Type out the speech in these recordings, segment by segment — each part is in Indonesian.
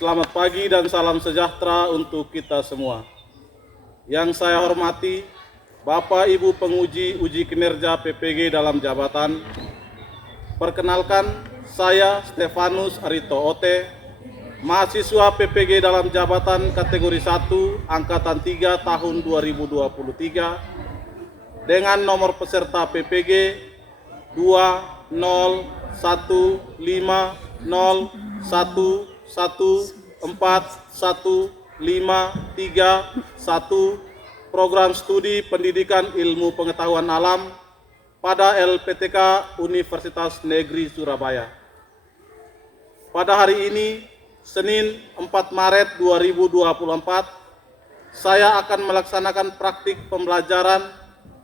Selamat pagi dan salam sejahtera untuk kita semua. Yang saya hormati, Bapak Ibu penguji uji kinerja PPG dalam jabatan. Perkenalkan, saya Stefanus Arito Ote, mahasiswa PPG dalam jabatan kategori 1, Angkatan 3 tahun 2023, dengan nomor peserta PPG 2015011415311, program studi pendidikan ilmu pengetahuan alam pada LPTK Universitas Negeri Surabaya. Pada hari ini, Senin 4 Maret 2024, saya akan melaksanakan praktik pembelajaran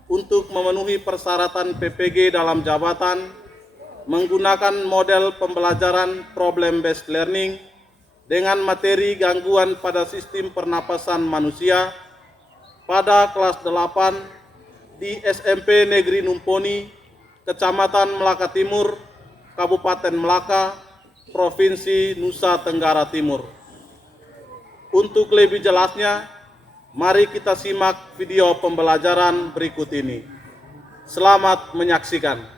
untuk memenuhi persyaratan PPG dalam jabatan menggunakan model pembelajaran problem based learning dengan materi gangguan pada sistem pernapasan manusia pada kelas 8 di SMP Negeri Numponi, Kecamatan Melaka Timur, Kabupaten Melaka, Provinsi Nusa Tenggara Timur. Untuk lebih jelasnya, mari kita simak video pembelajaran berikut ini. Selamat menyaksikan.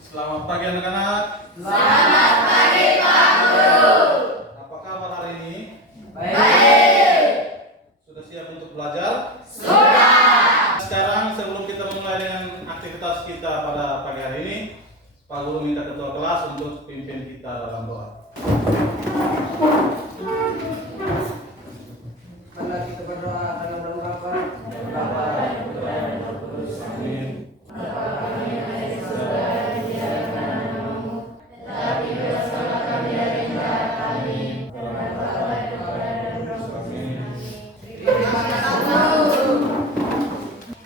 Selamat pagi anak-anak. Selamat pagi Pak Guru. Apa kabar hari ini? Baik. Sudah siap untuk belajar? Sudah. Sekarang sebelum kita mulai dengan aktivitas kita pada pagi hari ini, Pak Guru minta ketua kelas untuk pimpin kita dalam doa. Mari kita berdoa dalam ungkapan Bapa, Putra, dan Roh Kudus. Amin.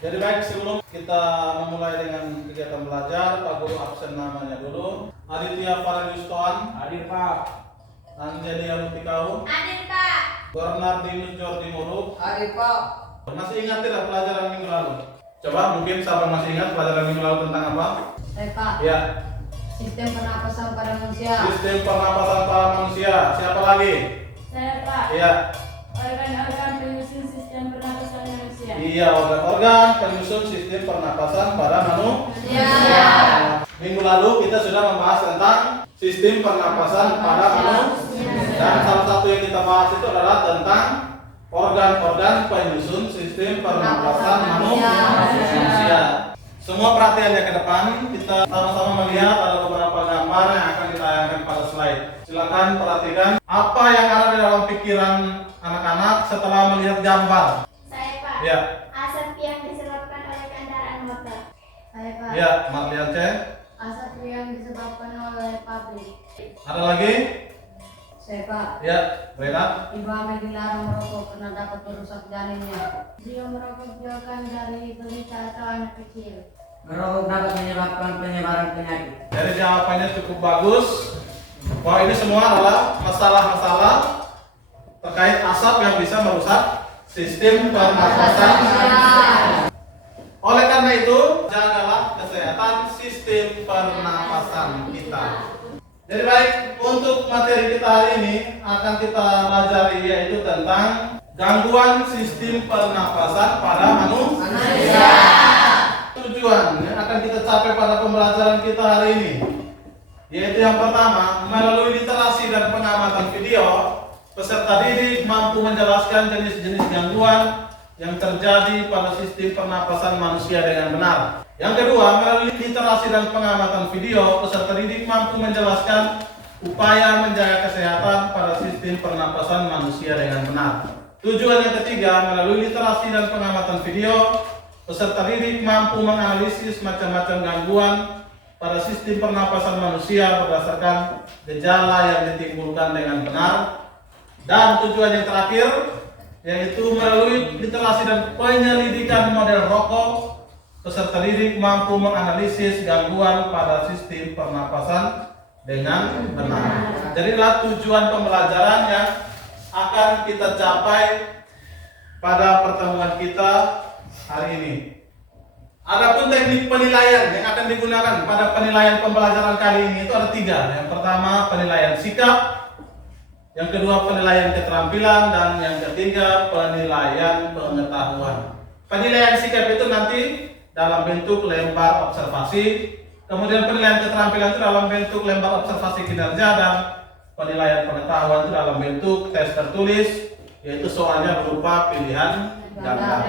Jadi baik, sebelum kita memulai dengan kegiatan belajar, Pak Guru absen namanya dulu. Aditya Faradius Toan. Hadir Pak. Angelia Mutikau. Hadir Pak. Bernardinus Jordi Muruk. Hadir Pak. Masih ingat tidak pelajaran minggu lalu? Coba mungkin siapa masih ingat pelajaran minggu lalu tentang apa? Baik Pak, Ya, sistem pernapasan pada manusia. sistem pernapasan pada manusia. Siapa lagi? Saya Pak. Iya. Organ-organ penyusun sistem pernapasan manusia. Iya, organ-organ penyusun sistem pernapasan pada manusia. Minggu lalu kita sudah membahas tentang sistem pernapasan pada manusia. Dan salah satu yang kita bahas itu adalah tentang organ-organ penyusun sistem pernapasan manusia. Semua perhatiannya ke depan, kita sama-sama melihat ada beberapa gambar yang akan ditayangkan pada slide. Silakan perhatikan apa yang ada di dalam pikiran anak-anak setelah melihat gambar. Saya Pak. Ya, Asap yang disebabkan oleh kendaraan motor. Saya Pak, ya, Marlian C. asap yang disebabkan oleh pabrik. Ada lagi? Saya Pak, Ya, Rena. ibu hamil dilarang merokok karena dapat merusak janinnya. Dia merokok jauhkan dari balita atau anak kecil. Merokok dapat menyebabkan penyebaran penyakit. Jadi jawabannya cukup bagus. Bahwa ini semua adalah masalah-masalah terkait asap yang bisa merusak sistem pernapasan. Oleh karena itu, jagalah kesehatan sistem pernapasan kita. Jadi baik, untuk materi kita hari ini akan kita pelajari yaitu tentang gangguan sistem pernapasan pada manusia. Tujuan yang akan kita capai pada pembelajaran kita hari ini yaitu yang pertama, melalui literasi dan pengamatan video, peserta didik mampu menjelaskan jenis-jenis gangguan yang terjadi pada sistem pernapasan manusia dengan benar. Yang kedua, melalui literasi dan pengamatan video, peserta didik mampu menjelaskan upaya menjaga kesehatan pada sistem pernapasan manusia dengan benar. Tujuan yang ketiga, melalui literasi dan pengamatan video, peserta didik mampu menganalisis macam-macam gangguan pada sistem pernapasan manusia berdasarkan gejala yang ditimbulkan dengan benar. Dan tujuan yang terakhir, yaitu melalui literasi dan penyelidikan model rokok, peserta didik mampu menganalisis gangguan pada sistem pernapasan dengan benar. Jadilah tujuan pembelajaran yang akan kita capai pada pertemuan kita hari ini. Adapun teknik penilaian yang akan digunakan pada penilaian pembelajaran kali ini itu ada 3. Yang pertama penilaian sikap, yang kedua penilaian keterampilan, dan yang ketiga penilaian pengetahuan. Penilaian sikap itu nanti dalam bentuk lembar observasi, kemudian penilaian keterampilan itu dalam bentuk lembar observasi kinerja, dan penilaian pengetahuan itu dalam bentuk tes tertulis, yaitu soalnya berupa pilihan ganda.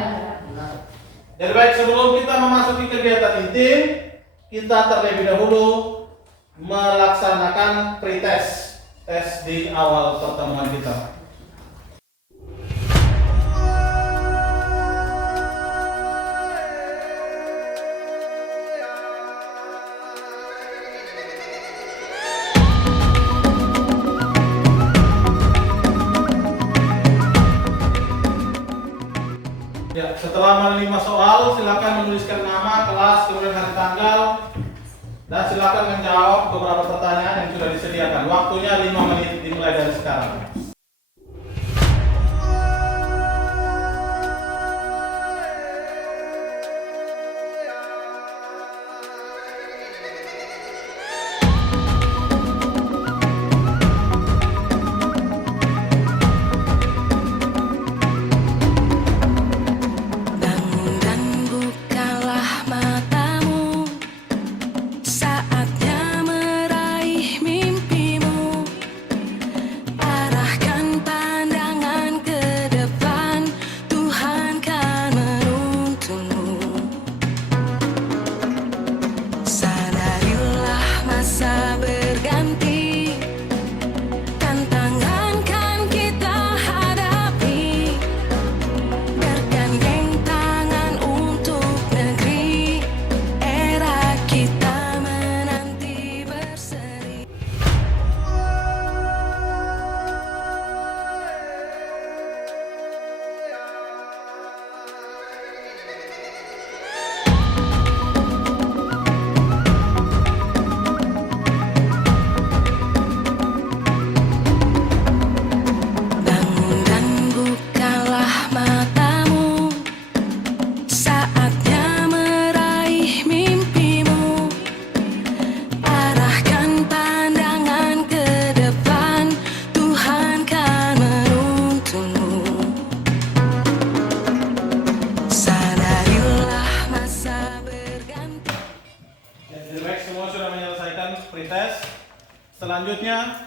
Jadi baik, sebelum kita memasuki kegiatan inti, kita terlebih dahulu melaksanakan pretest, tes di awal pertemuan kita. Ya, setelah menerima soal, silakan menuliskan nama, kelas, kemudian hari tanggal, dan silakan menjawab beberapa pertanyaan yang sudah disediakan. Waktunya 5 menit dimulai dari sekarang. Selanjutnya,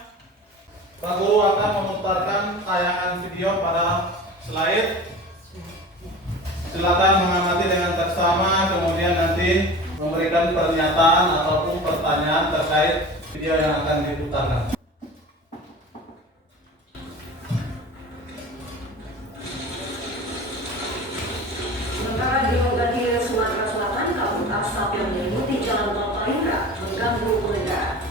Pak Guru akan memutarkan tayangan video pada slide. Silakan mengamati dengan seksama, kemudian nanti memberikan pernyataan ataupun pertanyaan terkait video yang akan diputarkan. Sementara di Mogadishu, Sumatera Selatan, kabut asap yang menyelimuti jalan tol Palindra mengganggu pengendara.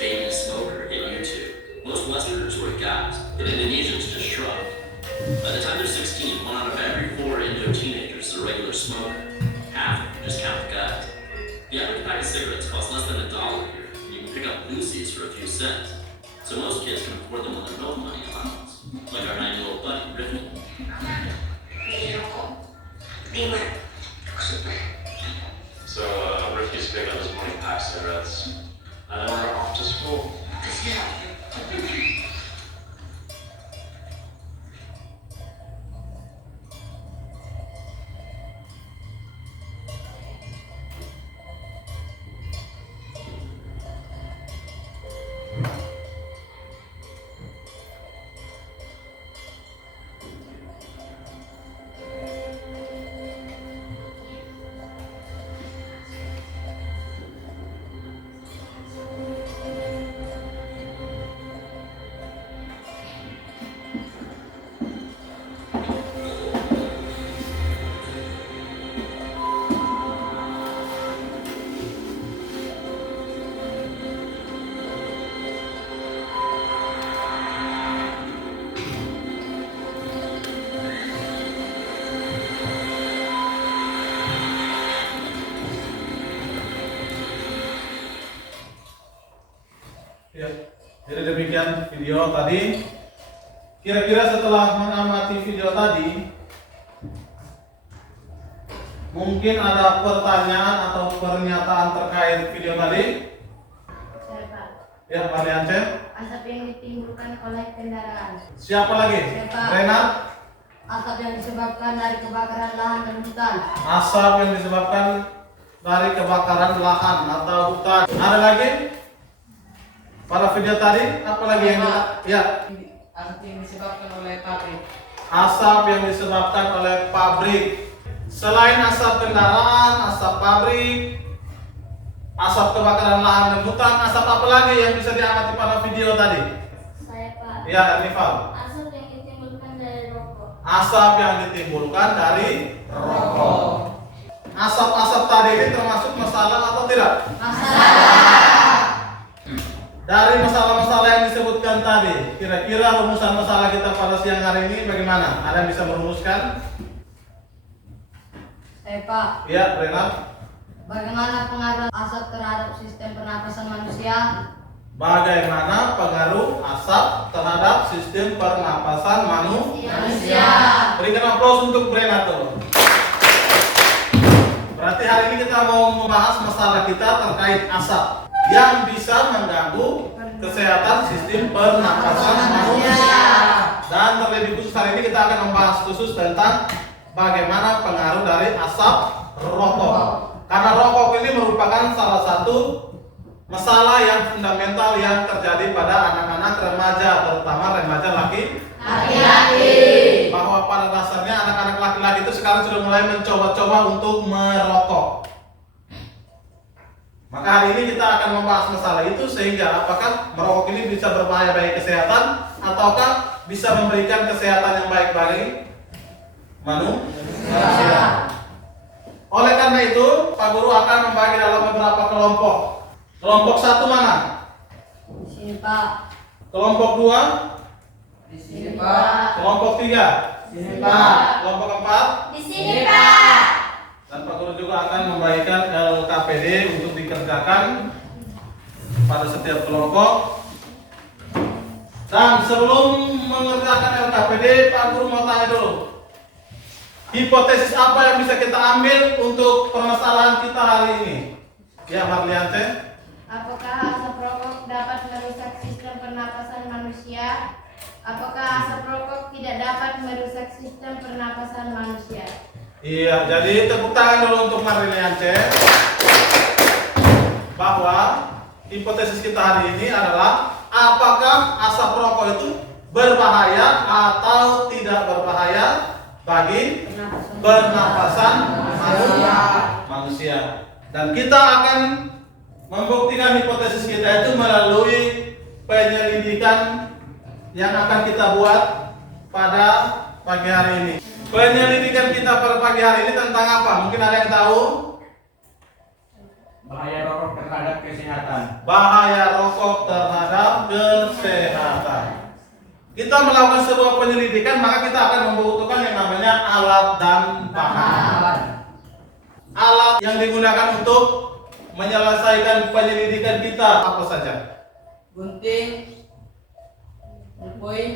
Famous smoker in YouTube. Most Westerners were aghast, but Indonesians just shrugged. By the time they're 16, 1 out of every 4 Indo-teenagers is a regular smoker. Half just count the guys. The average pack of cigarettes costs less than $1 here, and you can pick up Lucy's for a few cents. So most kids can afford them on their milk money allowance, like our 9-year-old buddy, Ricky. So, Ricky's picking up his morning pack cigarettes. And then we're off to school. Ya, jadi demikian video tadi. Kira-kira setelah mengamati video tadi, mungkin ada pertanyaan atau pernyataan terkait video tadi? Saya Pak. Ya, Pak Riance. Asap yang ditimbulkan oleh kendaraan. Siapa lagi? Siapa? Renat. Asap yang disebabkan dari kebakaran lahan dan hutan. Asap yang disebabkan dari kebakaran lahan atau hutan. Ada lagi? Pada video tadi, apa lagi yang ya? Asap yang disebabkan oleh pabrik. Asap yang disebabkan oleh pabrik. Selain asap kendaraan, asap pabrik, asap kebakaran lahan dan hutan, asap apa lagi yang bisa diamati pada video tadi? Saya Pak. Ya, Nifal. Asap yang ditimbulkan dari rokok. Asap yang ditimbulkan dari rokok. Asap-asap tadi ini termasuk masalah atau tidak? Dari masalah-masalah yang disebutkan tadi, kira-kira rumusan masalah kita pada siang hari ini bagaimana? Ada yang bisa merumuskan? Pak, Ya, Renat. bagaimana pengaruh asap terhadap sistem pernapasan manusia? Bagaimana pengaruh asap terhadap sistem pernapasan manusia? Berikan aplaus untuk Renato. Berarti hari ini kita mau membahas masalah kita terkait asap yang bisa mengganggu kesehatan sistem pernapasan manusia. Dan terlebih khusus hari ini kita akan membahas khusus tentang bagaimana pengaruh dari asap rokok. Karena rokok ini merupakan salah satu masalah yang fundamental yang terjadi pada anak-anak remaja, terutama remaja laki-laki. Bahwa pada dasarnya anak-anak laki-laki itu sekarang sudah mulai mencoba-coba untuk merokok. Maka hari ini kita akan membahas masalah itu sehingga apakah merokok ini bisa berbahaya bagi kesehatan ataukah bisa memberikan kesehatan yang baik bagi manusia. Oleh karena itu, Pak Guru akan membagi dalam beberapa kelompok. Kelompok satu mana? Di sini Pak. Kelompok dua? Di sini Pak. Kelompok tiga? Di sini Pak. Kelompok empat? Di sini Pak. Dan Pak Guru juga akan membagikan LKPD untuk dikerjakan pada setiap kelompok. Dan sebelum mengerjakan LKPD, Pak Guru mau tanya dulu. Hipotesis apa yang bisa kita ambil untuk permasalahan kita hari ini? Ya, Marliante. Apakah asap rokok dapat merusak sistem pernapasan manusia? Apakah asap rokok tidak dapat merusak sistem pernapasan manusia? Iya, jadi tepuk tangan dulu untuk Marliante. Bahwa hipotesis kita hari ini adalah apakah asap rokok itu berbahaya atau tidak berbahaya bagi pernapasan manusia. Dan kita akan membuktikan hipotesis kita itu melalui penyelidikan yang akan kita buat pada pagi hari ini. Penyelidikan kita pada pagi hari ini tentang apa? Mungkin ada yang tahu? Bahaya rokok terhadap kesehatan. Bahaya rokok terhadap kesehatan. Kita melakukan sebuah penyelidikan, maka kita akan membutuhkan yang namanya alat dan bahan. Alat yang digunakan untuk menyelesaikan penyelidikan kita apa saja? Gunting. Poin.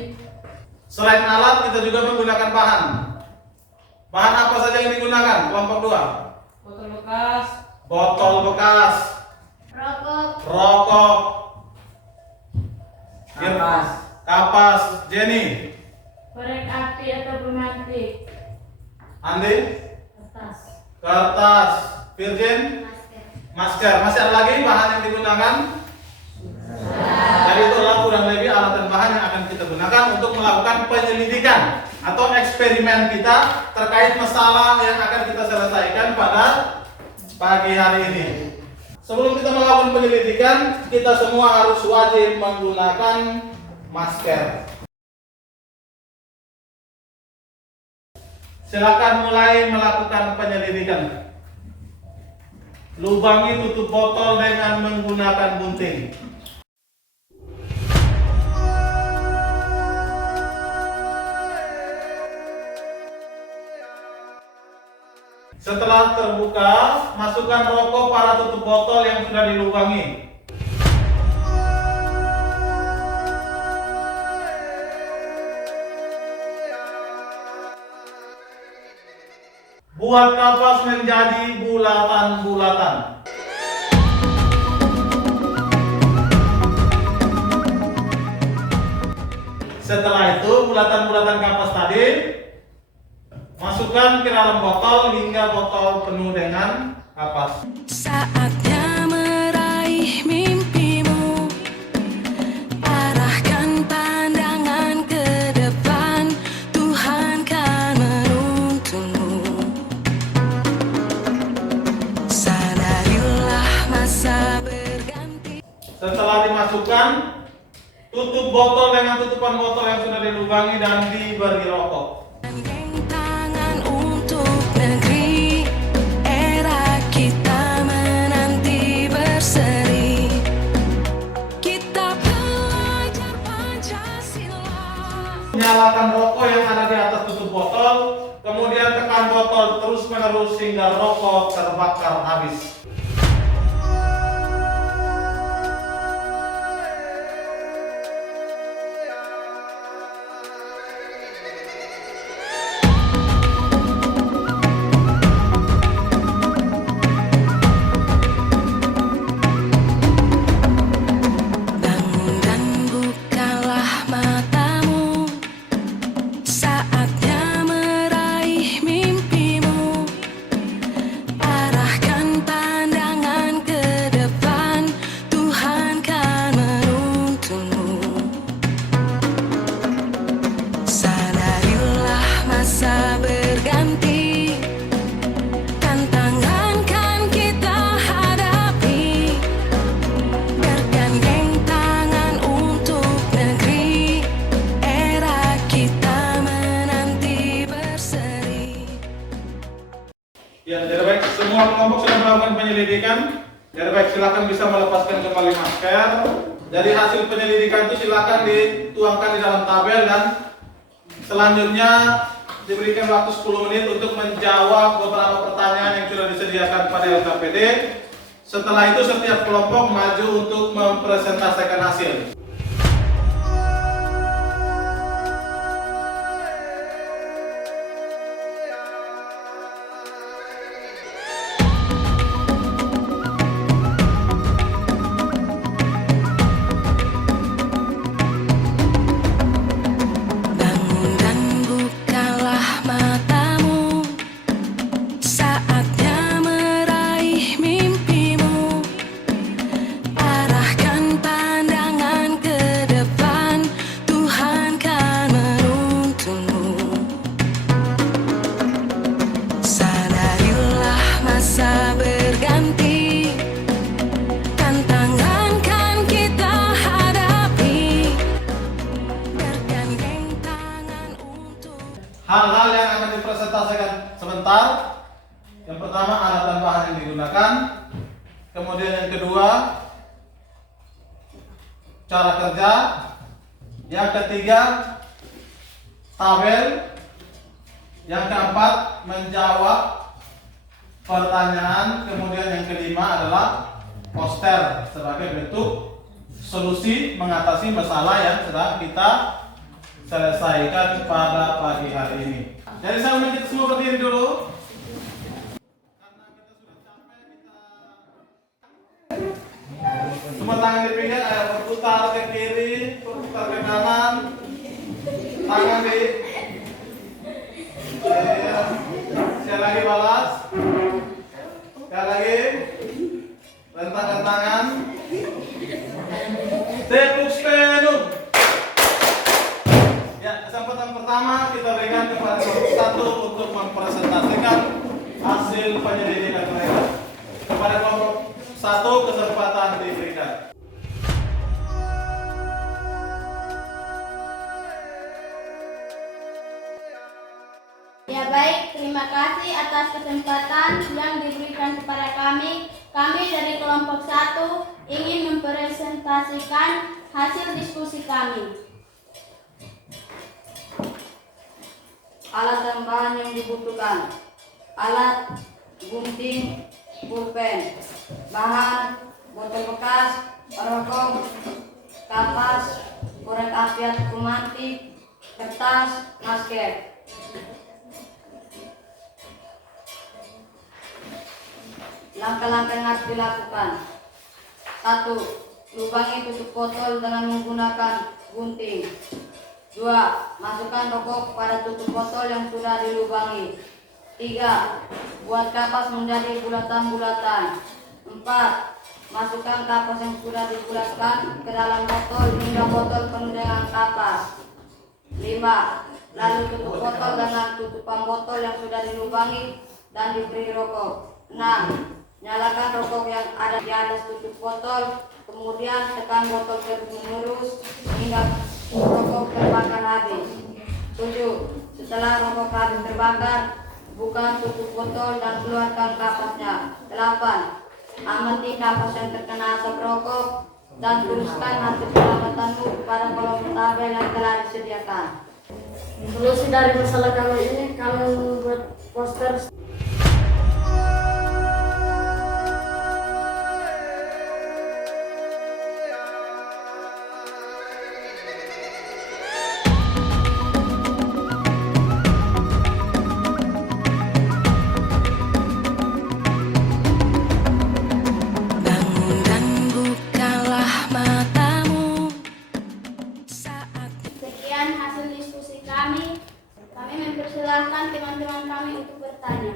Selain alat, kita juga menggunakan bahan. Bahan apa saja yang digunakan? Kelompok 2. Botol bekas. Botol bekas, Rokok. rokok, Kapas. kapas, Jenny, Korek api atau pematik. Andi, Kertas. kertas, Virgin, masker. Masih ada lagi bahan yang digunakan? Jadi itulah kurang lebih alat dan bahan yang akan kita gunakan untuk melakukan penyelidikan atau eksperimen kita terkait masalah yang akan kita selesaikan pada pagi hari ini. Sebelum kita melakukan penyelidikan, kita semua harus wajib menggunakan masker. Silakan mulai melakukan penyelidikan. Lubangi tutup botol dengan menggunakan gunting. Setelah terbuka, masukkan rokok pada tutup botol yang sudah dilubangi. Buat kapas menjadi bulatan-bulatan. Setelah itu bulatan-bulatan kapas tadi masukkan ke dalam botol hingga botol penuh dengan kapas. Saatnya meraih mimpimu, arahkan pandangan ke depan, Tuhan kan menuntunmu. Sadarilah masa berganti. Setelah dimasukkan, tutup botol dengan tutupan botol yang sudah dilubangi dan diberi rokok. Gandeng tangan untuk negeri, era kita menanti berseri. Kita pelajar Pancasila. Nyalakan rokok yang ada di atas tutup botol, kemudian tekan botol terus menerus hingga rokok terbakar habis. Bangun dan bukalah matamu, saatnya meraih mimpimu, arahkan pandangan ke depan, Tuhan kan menuntunmu. Sadarilah masa berganti, tantangan kan kita hadapi, bergandeng tangan untuk negeri, era kita menanti berseri. Ya, jadi baik, semua kelompok sudah melakukan penyelidikan. Jadi baik, silakan bisa melepaskan kembali masker. Jadi hasil penyelidikan itu silakan dituangkan di dalam tabel dan selanjutnya diberikan waktu 10 menit untuk menjawab beberapa pertanyaan yang sudah disediakan pada LKPD. Setelah itu setiap kelompok maju untuk mempresentasikan hasil. Bangun dan bukalah matamu, saatnya meraih mimpimu, arahkan pandangan ke depan, Tuhan kan menuntunmu. Sadarilah masa berganti, tantangan kan kita hadapi, bergandeng tangan untuk. Hal-hal yang akan dipresentasikan sebentar. Yang pertama, alat dan bahan yang digunakan. Kemudian yang kedua, cara kerja. Yang ketiga, tabel. Yang keempat, menjawab pertanyaan. Kemudian yang kelima adalah poster sebagai bentuk solusi mengatasi masalah yang sedang kita selesaikan pada pagi hari ini. Jadi saya undang kita semua berdiri dulu. Karena kita sudah capek, semua tangan di pinggang, ayo berputar ke kiri, berputar ke kanan, tangan di. Sekali lagi balas. Sekali lagi. Rentangkan tangan. Tepuk spenu. Ya, kesempatan pertama kita berikan kepada kelompok 1 untuk mempresentasikan hasil penyelidikan mereka. Kepada kelompok 1 kesempatan diberikan. Ya baik, terima kasih atas kesempatan yang diberikan kepada kami. Kami dari kelompok 1 ingin mempresentasikan hasil diskusi kami. Alat dan bahan yang dibutuhkan: alat, gunting, pulpen. Bahan: botol bekas, rokok, kapas, korek api atau mantik, kertas, masker. Langkah-langkah yang harus dilakukan. 1. Lubangi tutup botol dengan menggunakan gunting. 2. Masukkan rokok pada tutup botol yang sudah dilubangi. 3. Buat kapas menjadi bulatan-bulatan. 4. Masukkan kapas yang sudah dibulatkan ke dalam botol hingga botol penuh dengan kapas. 5. Lalu tutup botol dengan tutupan botol yang sudah dilubangi dan diberi rokok. 6. Nyalakan rokok yang ada di atas tutup botol, kemudian tekan botol terus-menerus hingga rokok terbakar habis. 7. Setelah rokok habis terbakar, buka tutup botol dan keluarkan kapasnya. 8. Amati kapas yang terkena asap rokok dan tuliskan hasil pengamatan pada kolom tabel yang telah disediakan. Solusi dari masalah kami ini, kami membuat poster. Bangun dan bukalah matamu saat Sekian hasil diskusi kami. Kami mempersilahkan teman-teman kami untuk bertanya.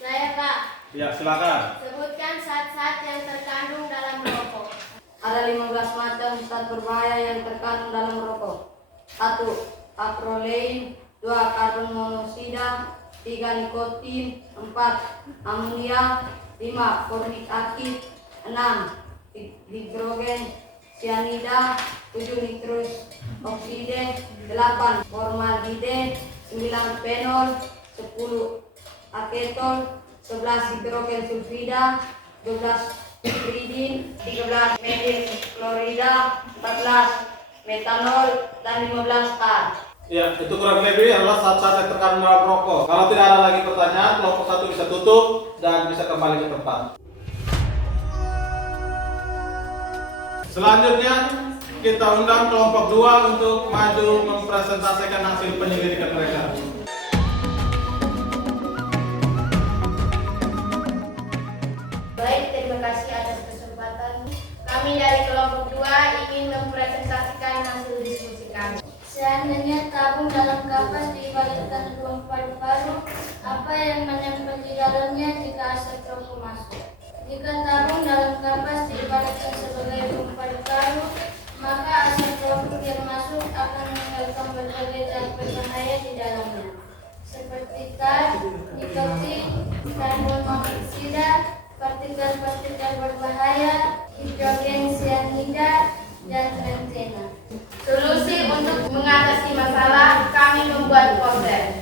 Saya Kak, Ya, silakan. sebutkan zat-zat yang terkandung dalam rokok. Ada 15 macam zat berbahaya yang terkandung dalam rokok. 1. Akrolein. 2. Karbon monoksida. 3. Nikotin. 4. Amonia. 5. Formic acid. 6. Hidrogen cyanida. 7. Nitrous oksida. 8. Formaldehyde. 9. Fenol. 10. Aketol. 11. Hidrogen sulfida. 12. Hidridin. 13. Metil klorida. 14. Metanol. Dan 15. tar. Ya, itu kurang lebih adalah zat-zat yang terkandung dalam rokok. Kalau tidak ada lagi pertanyaan, kelompok 1 bisa tutup dan bisa kembali ke tempat. Selanjutnya, kita undang kelompok 2 untuk maju mempresentasikan hasil penyelidikan mereka. Baik, terima kasih atas kesempatan. Kami dari kelompok 2 ingin mempresentasikan hasil diskusi kami. Seandainya tabung dalam kapas dibalikkan ruang paru-paru, apa yang menempel di dalamnya jika asap rokok masuk? Jika tabung dalam kapas dibalikkan sebagai ruang paru-paru, maka asap rokok yang masuk akan meninggalkan berbagai zat berbahaya di dalamnya, seperti tar, nikotin, karbon monoksida, partikel-partikel berbahaya, hidrogen cyanida, dan lentena. Solusi untuk mengatasi masalah, kami membuat poster.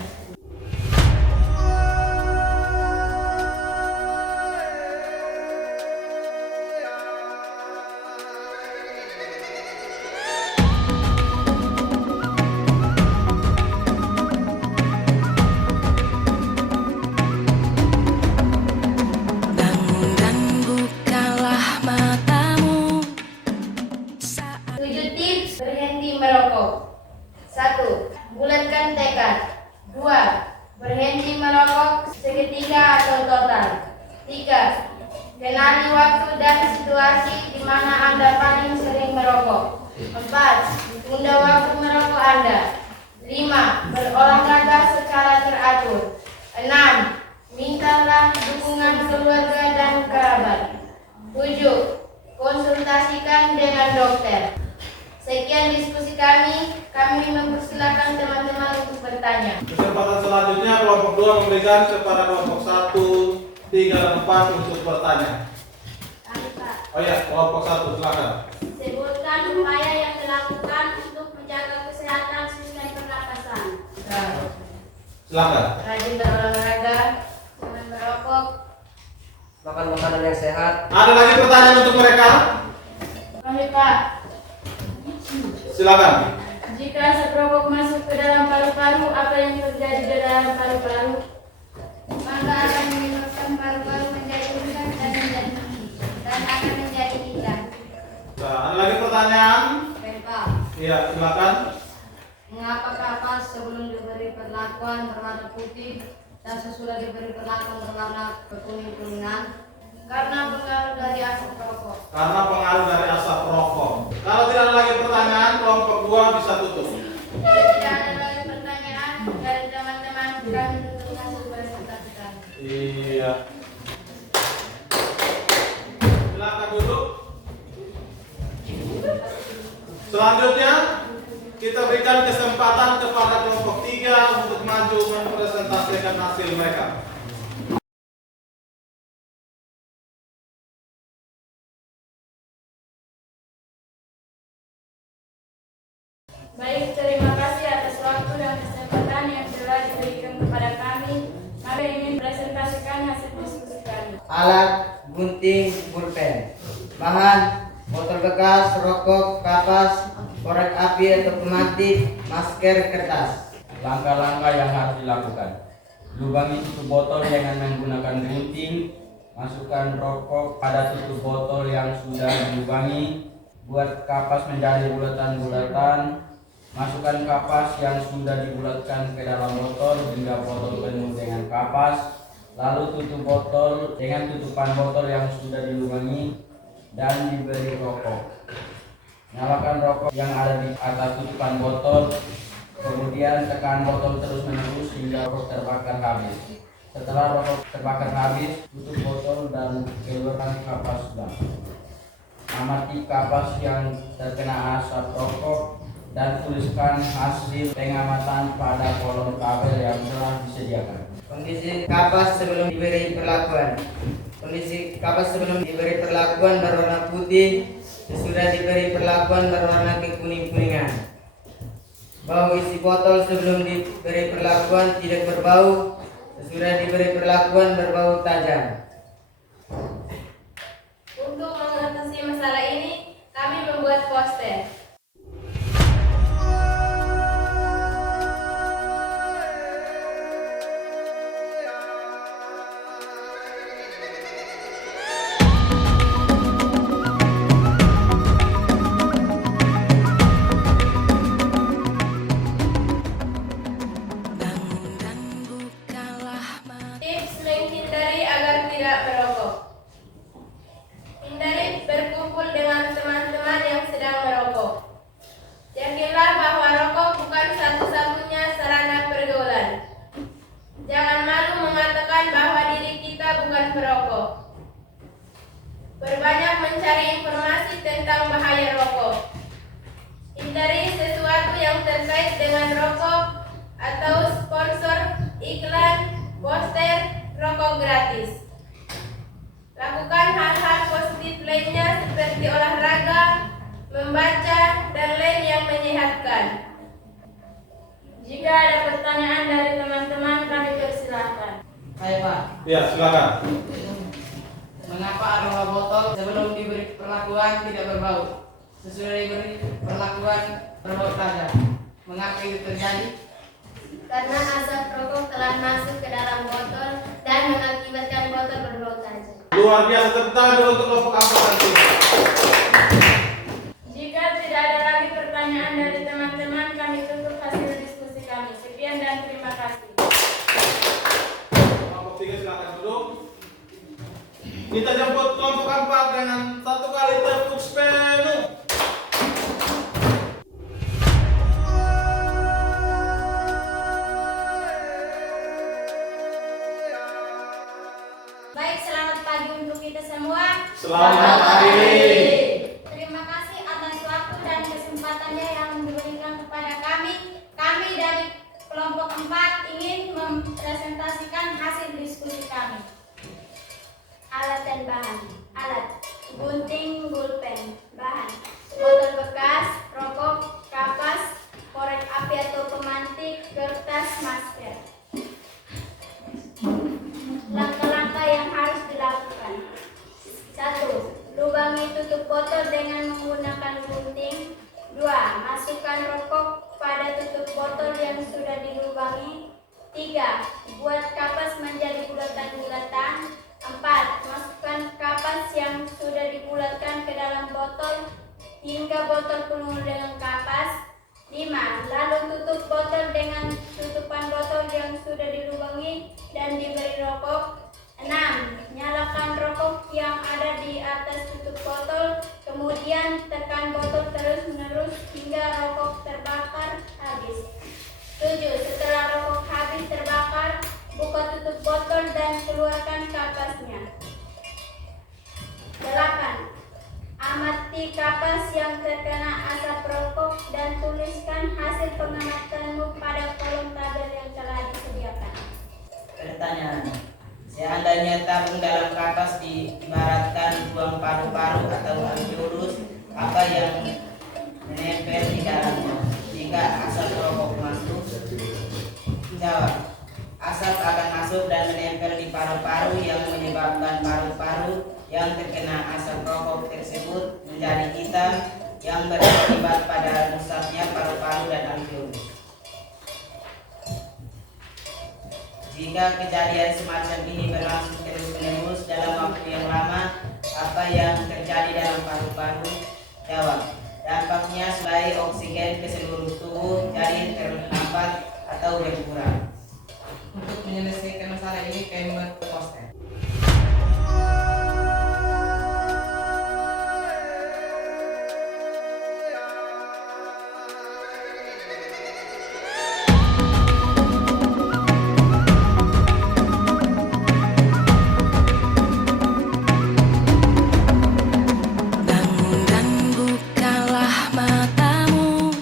bangun dan bukalah matamu saat 7 tips berhenti merokok. 1. Bulatkan tekad. 2. Berhenti merokok seketika atau total. 3. Kenali waktu dan situasi di mana Anda paling sering merokok. 4. Tunda waktu merokok Anda. 5. Berolahraga secara teratur. 6. Mintalah dukungan keluarga dan kerabat. 7. Konsultasikan dengan dokter. Sekian diskusi kami mempersilakan teman-teman untuk bertanya. Kesempatan selanjutnya kelompok 2 memberikan kepada kelompok 1, 3, dan 4 untuk bertanya. Oh ya, kelompok 1 silakan. Sebutkan upaya yang dilakukan untuk menjaga kesehatan sistem pernapasan. Silakan. Rajin berolahraga, jangan merokok. Makan makanan yang sehat. Ada lagi pertanyaan untuk mereka? Kami Pak, Silakan. jika asap rokok masuk ke dalam paru-paru, apa yang terjadi di dalam paru-paru? Maka akan menyebabkan paru-paru menjadi rusak dan menjadi dan akan menjadi hitam. Nah, ada lagi pertanyaan? Pak, Iya, silakan. mengapa kapas sebelum diberi perlakuan berwarna putih dan sesudah diberi perlakuan berwarna kekuning-kuningan? Karena pengaruh dari asap rokok. Karena pengaruh dari asap rokok. Kalau tidak ada lagi pertanyaan, kelompok 2 bisa tutup. Tidak ada lagi pertanyaan dari teman-teman, kami tutup hasil presentasi kami. Iya. Silakan duduk. Selanjutnya kita berikan kesempatan kepada kelompok 3 untuk maju mempresentasikan hasil mereka. Baik, terima kasih atas waktu dan kesempatan yang telah diberikan kepada kami. Kami ingin presentasikan hasil diskusi kami. Alat, gunting, pulpen. Bahan, botol bekas, rokok, kapas, korek api atau pemantik, masker, kertas. Langkah-langkah yang harus dilakukan: lubangi tutup botol dengan menggunakan gunting, masukkan rokok pada tutup botol yang sudah dilubangi, buat kapas menjadi bulatan-bulatan, masukkan kapas yang sudah dibulatkan ke dalam botol hingga botol penuh dengan kapas, lalu tutup botol dengan tutupan botol yang sudah dilubangi dan diberi rokok. Nyalakan rokok yang ada di atas tutupan botol, kemudian tekan botol terus-menerus hingga rokok terbakar habis. Setelah rokok terbakar habis, tutup botol dan keluarkan kapas gas. Amati kapas yang terkena asap rokok dan tuliskan hasil pengamatan pada kolom tabel yang telah disediakan. Kondisi kapas sebelum diberi perlakuan. Kondisi kapas sebelum diberi perlakuan berwarna putih, sesudah diberi perlakuan berwarna kekuning-kuningan. Bau isi botol sebelum diberi perlakuan tidak berbau, sesudah diberi perlakuan berbau tajam. Untuk mengatasi masalah ini, kami membuat poster. bangun dan bukalah mata. Tips menghindari agar tidak merokok. Hindari berkumpul dengan teman-teman yang sedang merokok. Yakinlah bahwa rokok bukan satu-satunya sarana pergaulan. Jangan malu mengatakan bahwa diri kita bukan perokok. Berbanyak mencari informasi tentang bahaya rokok. Hindari sesuatu yang terkait dengan rokok atau sponsor, iklan, poster, rokok gratis. Lakukan hal-hal positif lainnya seperti olahraga, membaca, dan lain yang menyehatkan. Jika ada pertanyaan dari teman-teman, kami persilahkan. Hai Pak, Ya, silakan. mengapa aroma botol sebelum diberi perlakuan tidak berbau? Sesudah diberi perlakuan berbau tajam. Mengapa itu terjadi? Karena asap rokok telah masuk ke dalam botol dan mengakibatkan botol berbau tajam. Luar biasa, tepuk tangan dulu untuk kelompok 4 dan 3. Jika tidak ada lagi pertanyaan dari teman-teman, kami tutup hasil diskusi kami. Sekian dan terima kasih. Kelompok 3 silakan duduk. Kita jemput kelompok 4 dengan satu kali tepuk penuh. Baik, selamat pagi untuk kita semua. Selamat pagi. Terima kasih atas waktu dan kesempatannya yang diberikan kepada kami. Kami dari kelompok 4 ingin mempresentasikan hasil diskusi kami. Alat dan bahan. Alat: gunting, pulpen. Bahan: botol bekas, rokok, kapas, korek api atau pemantik, kertas, masker. Langkah-langkah yang harus dilakukan. 1. Lubangi tutup botol dengan menggunakan gunting. 2. Masukkan rokok pada tutup botol yang sudah dilubangi. 3. Buat kapas menjadi bulatan-bulatan. 4. Masukkan kapas yang sudah dibulatkan ke dalam botol hingga botol penuh dengan kapas. 5. Lalu tutup botol dengan tutupan botol yang sudah dilubangi dan diberi rokok. 6. Nyalakan rokok rokok yang ada di atas tutup botol, kemudian tekan botol terus-menerus hingga rokok terbakar habis. 7. Setelah rokok habis terbakar, buka tutup botol dan keluarkan kapasnya. 8. Amati kapas yang terkena asap rokok dan tuliskan hasil pengamatanmu pada kolom tabel yang telah disediakan. Pertanyaan: seandainya tabung dalam kapas diibaratkan buang paru-paru atau antivirus, apa yang menempel di dalamnya jika asap rokok masuk? Jawab: asap akan masuk dan menempel di paru-paru yang menyebabkan paru-paru yang terkena asap rokok tersebut menjadi hitam yang berakibat pada rusaknya paru-paru dan alveolus. Jika kejadian semacam ini berlangsung terus-menerus dalam waktu yang lama, apa yang terjadi dalam paru-paru? Jawab: dampaknya suplai oksigen ke seluruh tubuh jadi terhambat atau berkurang. Untuk menyelesaikan masalah ini, kami membuat poster. Bangun dan bukalah matamu,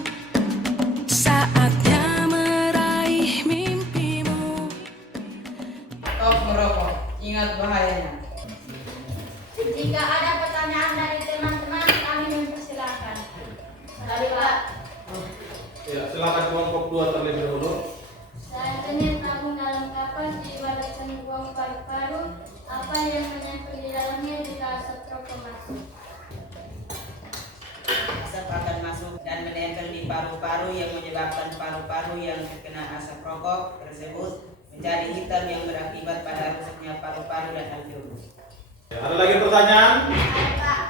saatnya meraih mimpimu. Stop merokok, ingat bahayanya. Jika ada pertanyaan dari teman-teman, kami mempersilahkan. Dari Pak. Ya, silakan kelompok 2 terlebih dahulu. Seandainya tabung dalam kapas diibaratkan buang paru-paru, apa yang menempel di dalamnya jika asap rokok masuk? Asap akan masuk dan menempel di paru-paru yang menyebabkan paru-paru yang terkena asap rokok tersebut menjadi hitam yang berakibat pada rusaknya paru-paru dan alveolus. Ya, ada lagi pertanyaan? Pak.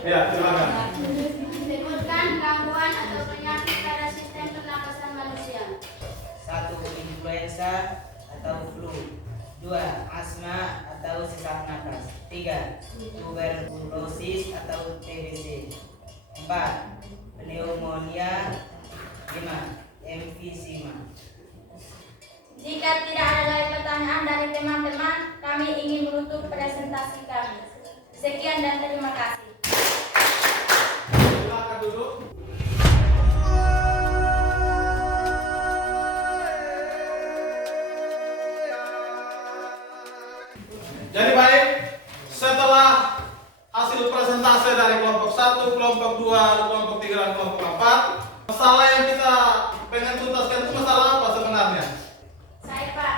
Ya, silakan. Sebutkan gangguan atau penyakit pada sistem pernapasan manusia. 1. Influenza atau flu. 2. Asma atau sesak napas. 3. Tuberkulosis atau TBC. 4. Pneumonia. 5. Emfisema. Jika tidak ada lagi pertanyaan dari teman-teman, kami ingin menutup presentasi kami. Sekian dan terima kasih. Silakan duduk. Jadi baik, setelah hasil presentasi dari kelompok 1, kelompok 2, kelompok 3, dan kelompok 4, masalah yang kita pengen tuntaskan itu masalah apa sebenarnya? Saya Pak,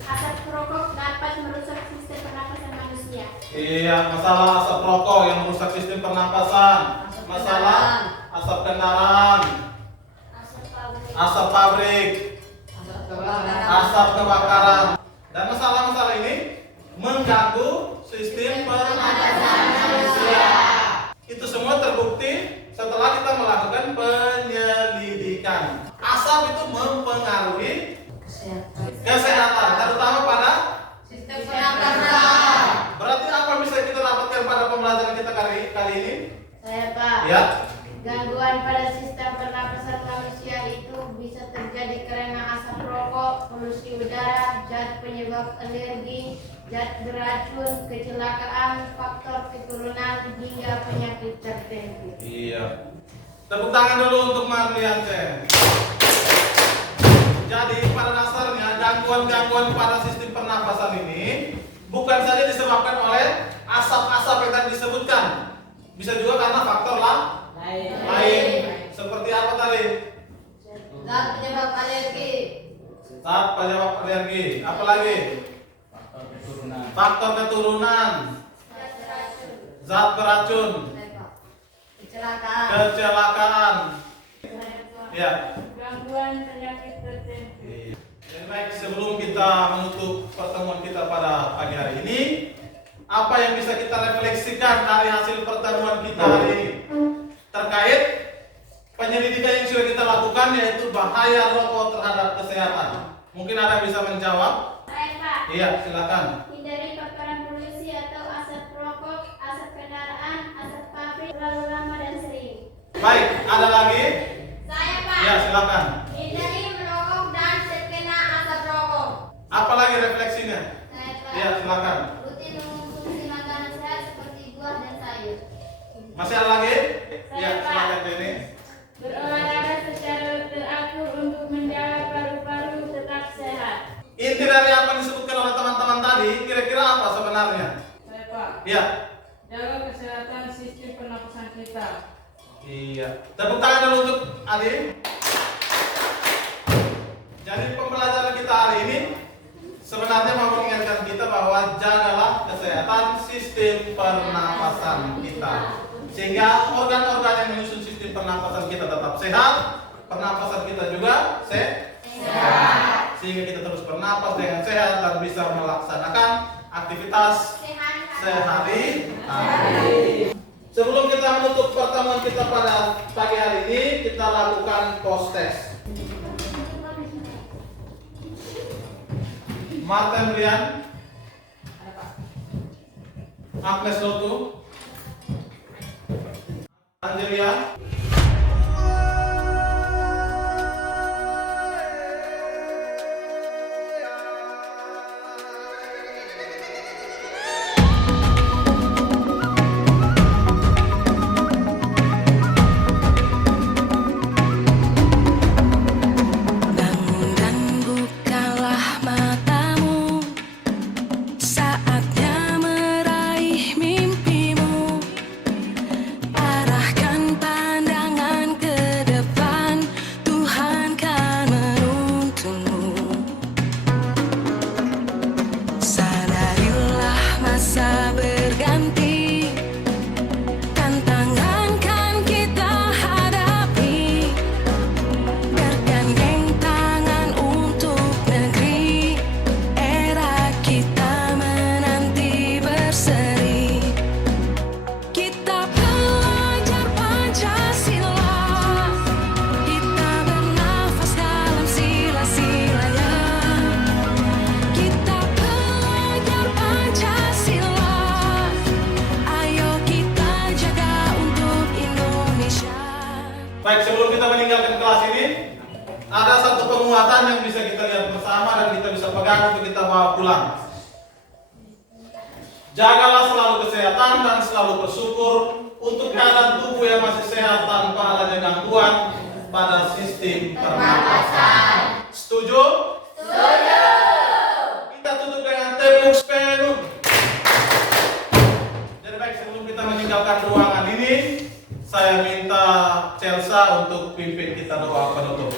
asap rokok dapat merusak sistem pernapasan manusia. Iya, masalah asap rokok yang merusak sistem pernapasan, masalah asap kendaraan, asap pabrik, asap kebakaran, dan masalah-masalah ini mengganggu sistem pernapasan manusia. Itu semua terbukti setelah kita melakukan penyelidikan. Asap itu mempengaruhi kesehatan, terutama pada Sistem pernapasan. berarti apa yang bisa kita dapatkan pada pembelajaran kita kali ini? Saya Pak, Ya, gangguan pada sistem pernapasan manusia itu bisa terjadi karena asap rokok, polusi udara, zat penyebab alergi, zat beracun, kecelakaan, faktor keturunan hingga penyakit tertentu. iya. Tepuk tangan dulu untuk Marliance. Jadi pada dasarnya gangguan-gangguan pada sistem pernapasan ini bukan saja disebabkan oleh asap-asap yang tadi disebutkan, bisa juga karena faktor lain. Seperti apa tadi? Zat penyebab alergi. Zat penyebab alergi. Apa lagi? Faktor keturunan. Faktor keturunan. Zat beracun. Kecelakaan. Kecelakaan. Ya. Gangguan penyakit tertentu. Jadi baik, sebelum kita menutup pertemuan kita pada pagi hari ini, apa yang bisa kita refleksikan dari hasil pertemuan kita hari ini terkait penyelidikan yang sudah kita lakukan, yaitu bahaya rokok terhadap kesehatan. Mungkin ada bisa menjawab? Saya Pak, Iya, silakan. hindari paparan polusi atau asap rokok Baik, ada lagi? Saya Pak. Ya, silakan. Hindari merokok dan terkena asap rokok. Apa lagi refleksinya? Saya Pak. Ya, silakan. Rutin mengonsumsi makanan sehat seperti buah dan sayur. Masih ada lagi? Saya, Ya, Pak. silakan Jenny. Berolahraga secara teratur untuk menjaga paru-paru tetap sehat. Inti dari apa yang disebutkan oleh teman-teman tadi, kira-kira apa sebenarnya? Saya Pak, Ya. jaga kesehatan sistem pernapasan kita. Iya. Tepuk tangan dulu untuk Adi. Jadi pembelajaran kita hari ini sebenarnya mau mengingatkan kita bahwa jagalah kesehatan sistem pernapasan kita. Sehingga organ-organ yang menyusun sistem pernapasan kita tetap sehat, pernapasan kita juga sehat. Sehingga kita terus bernapas dengan sehat dan bisa melaksanakan aktivitas sehari-hari. Sebelum kita menutup pertemuan kita pada pagi hari ini, kita lakukan post test. Martin Brian, Agnes Lotu, Angelia, Bangun dan bukalah matamu, saatnya meraih mimpimu. Arahkan pandangan ke depan, Tuhan kan menuntunmu. Sadarilah masa berganti, tantangan kan kita hadapi. Bergandeng tangan untuk negeri, era kita menanti berseri. Kita belajar Pancasila, kita bernafas dalam sila-silanya. Kita belajar Pancasila, ayo kita jaga untuk Indonesia. baik, sebelum kita meninggalkan kelas ini, ada satu penguatan yang bisa kita lihat bersama dan kita bisa pegang untuk kita bawa pulang. Jagalah selalu kesehatan dan selalu bersyukur untuk keadaan tubuh yang masih sehat tanpa adanya gangguan pada sistem pernapasan. Setuju? Setuju. Kita tutup dengan tepuk penuh. Jadi baik, sebelum kita meninggalkan ruangan ini, saya minta Celsa untuk pimpin kita doa penutup.